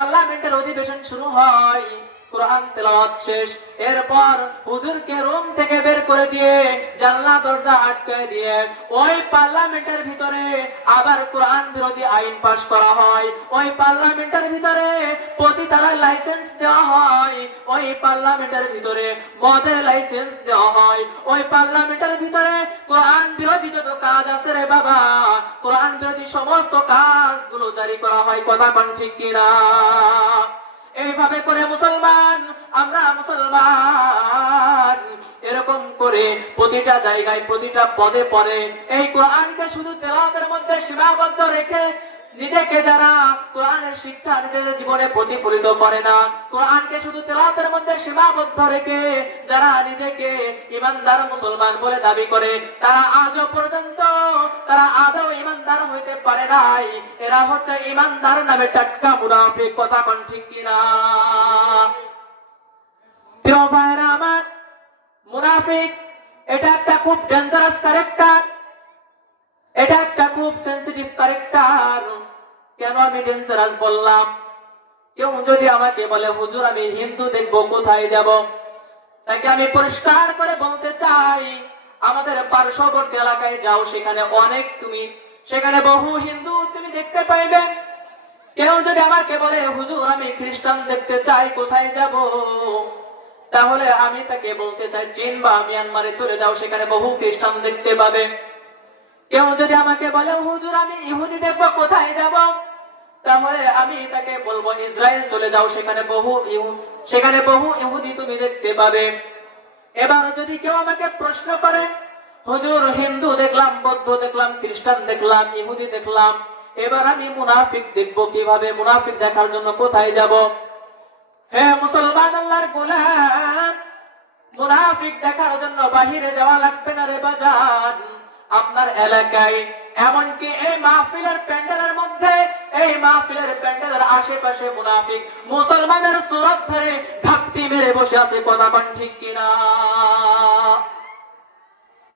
পার্লামেন্টের অধিবেশন শুরু হয়, কোরআন তেলাওয়াত শেষ, এরপর হুজুরকে রুম থেকে বের করে দিয়ে জানলা দরজা আটকায় দিয়ে ওই পার্লামেন্টের ভিতরে আবার কোরআন বিরোধী আইন পাশ করা হয়। ওই পার্লামেন্টের ভিতরে পতিতার লাইসেন্স দেওয়া হয়, ওই পার্লামেন্টের ভিতরে মদের লাইসেন্স দেওয়া হয়, ওই পার্লামেন্টের ভিতরে কোরআন বিরোধী যত কাজ আছে রে বাবা, কোরআন বিরোধী সমস্ত কাজগুলো জারি করা হয়। কথা কোন ঠিক কিনা? এইভাবে করে মুসলমান, আমরা মুসলমান এরকম করে প্রতিটা জায়গায় প্রতিটা পদে পদে এই কোরআনকে শুধু তেলাওয়াতের মধ্যে সীমাবদ্ধ রেখে নিজেকে যারা কোরআনের শিক্ষা নিজেদের জীবনে প্রতিফলিত করে না, কোরআনকে শুধু তেলাওয়াতের মধ্যে সীমাবদ্ধ রেখে যারা নিজেকে ইমানদার মুসলমান বলে দাবি করে, তারা আজও পর্যন্ত তারা আদৌ ইমানদার হইতে পারে নাই। এরা হচ্ছে ইমানদার নামে টাটকা মুনাফিক। কথা কোন ঠিক কিনা? প্রিয় ভাইরা আমার, মুনাফিক এটা একটা খুব ডেঞ্জারাস ক্যারেক্টার, এটা একটা খুব সেনসিটিভ ক্যারেক্টার। কেন আমি ডেঞ্জারাস বললাম? কেউ যদি আমাকে বলে হুজুর আমি হিন্দু দেখবো, কোথায় যাব? তাকে আমি পরিষ্কার করে বলতে চাই, আমাদের পার্শ্ববর্তী এলাকায় যাও, সেখানে বহু হিন্দু তুমি দেখতে পাইবে। কেউ যদি আমাকে বলে হুজুর আমি খ্রিস্টান দেখতে চাই, কোথায় যাব? তাহলে আমি তাকে বলতে চাই চীন বা মিয়ানমারে চলে যাও, সেখানে বহু খ্রিস্টান দেখতে পাবে। কেউ যদি আমাকে বলে হুজুর আমি ইহুদি দেখবো, কোথায় যাব? তাহলে আমি তাকে বলবো ইসরায়েল চলে যাও, সেখানে বহু ইহুদি তুমি দেখতে পাবে। এবার যদি কেউ আমাকে প্রশ্ন করে হুজুর হিন্দু দেখলাম, বৌদ্ধ দেখলাম, খ্রিস্টান দেখলাম, ইহুদি দেখলাম, এবার আমি মুনাফিক দেখবো কিভাবে? মুনাফিক দেখার জন্য কোথায় যাব? হে মুসলমান আল্লাহর গোলাম, মুনাফিক দেখার জন্য বাহিরে যাওয়া লাগবে না রে বাজার। আপনার এলাকায়, এমনকি এই মাহফিলের প্যান্ডেলের মধ্যে, এই মাহফিলের প্যান্ডেলের আশেপাশে মুনাফিক মুসলমানের সুরত ধরে ঘাপটি মেরে বসে আছে। কথা কোন ঠিক কিনা?